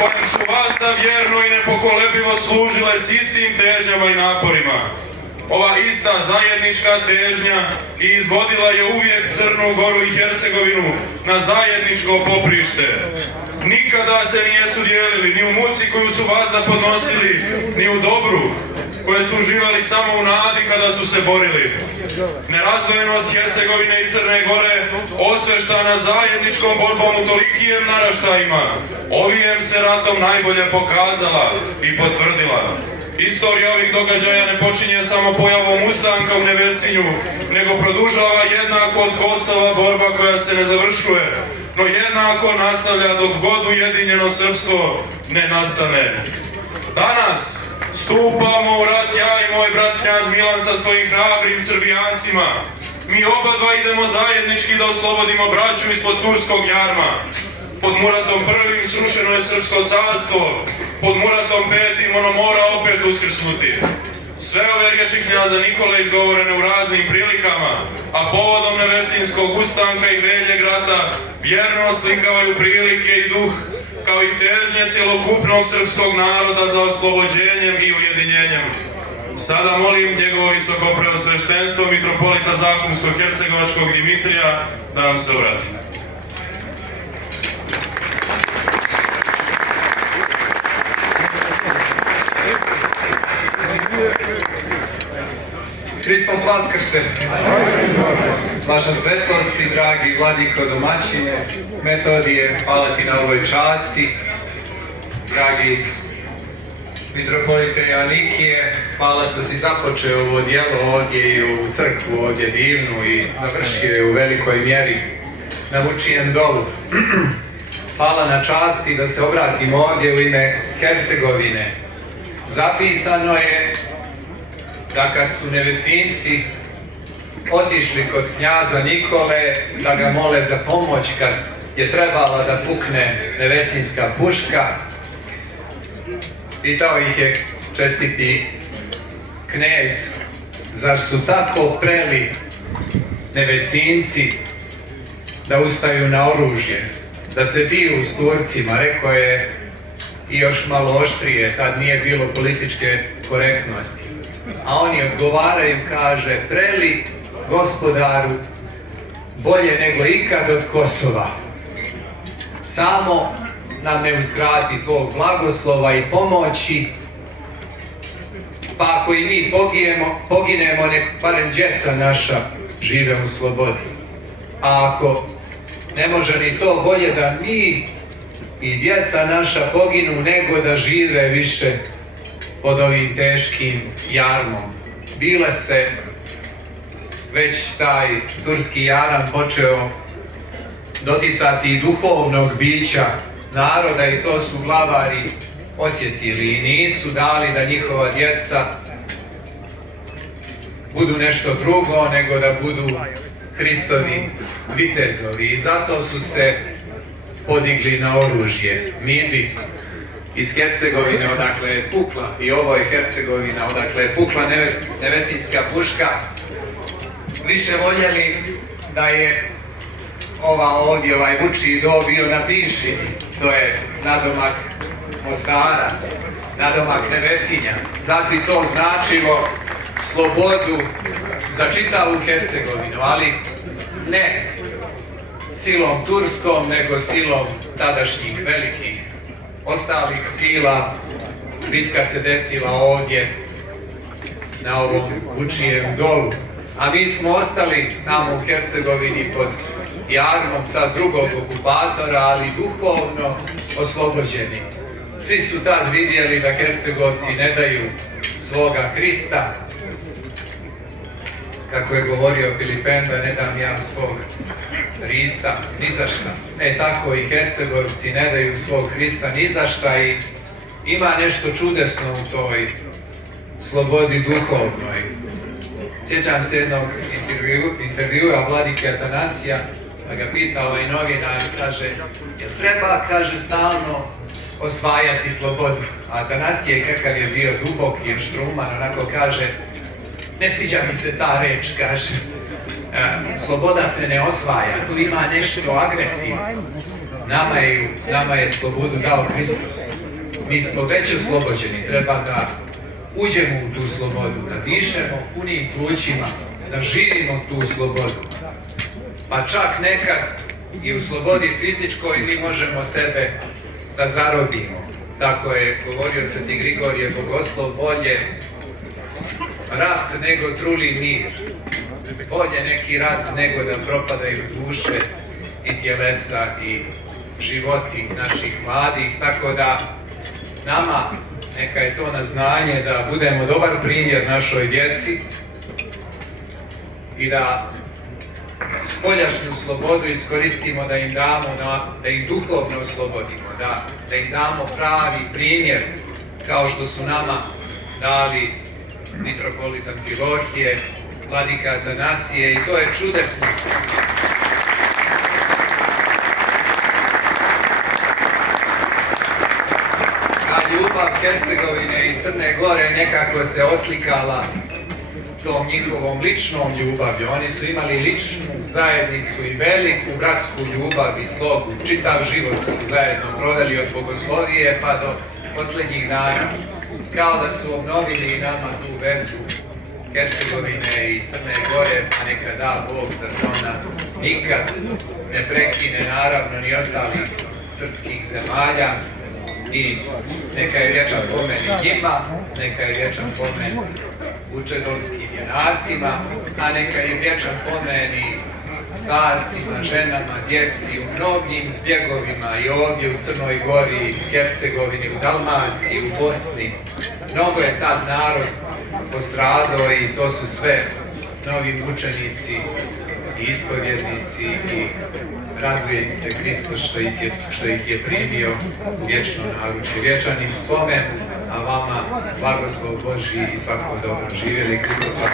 kojem su vazda vjerno i nepokolebivo služile s istim težnjama i naporima. Ova ista zajednička težnja izvodila je uvijek Crnu Goru i Hercegovinu na zajedničko poprište. Nikada se nijesu dijelili ni u muci koju su vazda podnosili, ni u dobru koje su uživali samo u nadi kada su se borili. Nerazdvojenost Hercegovine i Crne Gore, osveštana zajedničkom borbom u tolikijem naraštajima, ovijem se ratom najbolje pokazala i potvrdila. Istorija ovih događaja ne počinje samo pojavom ustanka u Nevesinju, nego produžava jednako od Kosova borba koja se ne završuje, no jednako nastavlja dok god ujedinjeno srpstvo ne nastane. Danas stupamo u rat ja i moj brat knjaz Milan sa svojim hrabrim Srbijancima. Mi oba dva idemo zajednički da oslobodimo braću ispod turskog jarma. Pod Muratom I srušeno je Srpsko carstvo, pod Muratom V ono mora opet uskrsnuti. Sve ove riječi knjaza Nikole izgovorene u raznim prilikama, a povodom Nevesinskog ustanka i Veljeg rata vjerno oslikavaju prilike i duh, kao i težnje cjelokupnog srpskog naroda za oslobođenjem i ujedinjenjem. Sada molim njegovo visoko preosveštenstvo mitropolita Zakumsko-hercegovačkog Dimitrija da nam se obrati. Hristos Vaskrse! Vaša svetosti, dragi vladiko domaćine, Metodije, hvala ti na ovoj časti. Dragi mitropolite Joanikije, hvala što si započeo ovo djelo ovdje i u crkvu ovdje divnu i završio je u velikoj mjeri na Vučijem dolu. Hvala na časti da se obratim ovdje u ime Hercegovine. Zapisano je da kad su Nevesinci otišli kod knjaza Nikole da ga mole za pomoć kad je trebala da pukne Nevesinska puška, pitao ih je čestiti knez, zar su tako preli Nevesinci da ustaju na oružje, da se biju s Turcima? Rekao je i još malo oštrije, tad nije bilo političke korektnosti. A oni odgovaraju, kaže, preli gospodaru bolje nego ikad od Kosova. Samo nam ne uskrati tvog blagoslova i pomoći, pa ako i mi poginemo, nek barem djeca naša žive u slobodi. A ako ne može ni to, bolje da mi i djeca naša poginu nego da žive više pod ovim teškim jarmom. Bile se već taj turski jaram počeo doticati i duhovnog bića naroda i to su glavari osjetili i nisu dali da njihova djeca budu nešto drugo nego da budu Hristovi vitezovi i zato su se podigli na oružje. Mi bi iz Hercegovine, odakle je pukla, i ovo je Hercegovina, odakle je pukla Nevesinska puška, više voljeli da je ovaj Vučiji do bio na Piši, to je nadomak Mostara, nadomak Nevesinja, da bi to značilo slobodu za čitavu Hercegovinu, ali ne silom turskom, nego silom tadašnjih velikih ostalih sila. Bitka se desila ovdje na ovom Vučijem dolu, a mi smo ostali tamo u Hercegovini pod jarmom sad drugog okupatora, ali duhovno oslobođeni. Svi su tad vidjeli da Hercegovci ne daju svoga Hrista, kako je govorio Filipenda, ne dam ja svog Hrista ni za šta. Tako i Hercegovci ne daju svog Hrista ni za šta i ima nešto čudesno u toj slobodi duhovnoj. Sjećam se jednog intervjua vladike Atanasija, da ga pita ovaj novinar, kaže, jel treba, kaže, stalno osvajati slobodu? A Atanasije, kakav je bio dubok i štruman, onako kaže, ne sviđa mi se ta reč, kaže. Sloboda se ne osvaja, tu ima nešto agresivno. nama je slobodu dao Hristos. Mi smo već oslobođeni, treba da uđemo u tu slobodu, da dišemo punim plućima, da živimo tu slobodu. Pa čak nekad i u slobodi fizičkoj mi možemo sebe da zarobimo. Tako je govorio Sveti Grigorije Bogoslov, bolje rat nego truli mir. Bolje neki rat nego da propadaju duše i tjelesa i životi naših mladih. Tako da nama neka je to na znanje da budemo dobar primjer našoj djeci i da spoljašnju slobodu iskoristimo da im damo, da ih duhovno oslobodimo, da im damo pravi primjer kao što su nama dali mitropolit Amfilohije, vladika Atanasije, i to je čudesno. A ljubav Hercegovine i Crne Gore nekako se oslikala tom njihovom ličnom ljubavlju. Oni su imali ličnu zajednicu i veliku bratsku ljubav i slogu. Čitav život su zajedno proveli od bogoslovije pa do posljednjih dana. Kao da su obnovili i nama tu vezu Hercegovine i Crne Gore, pa neka da Bog da se ona nikad ne prekine, naravno ni ostalih srpskih zemalja. I neka je vječan pomen i njima, neka je vječan pomen učedolskim junacima, a neka je vječan pomen i starcima, ženama, djeci u mnogim zbjegovima i ovdje u Crnoj Gori, Hercegovini, u Dalmaciji, u Bosni. Mnogo je tad narod postradao i to su sve novi mučenici i ispovjednici i raduje im se Hristos što ih je primio u vječno naručje. Vječan im spomen, a vama blagoslov Božji i svako dobro. Živjeli Hristos vas.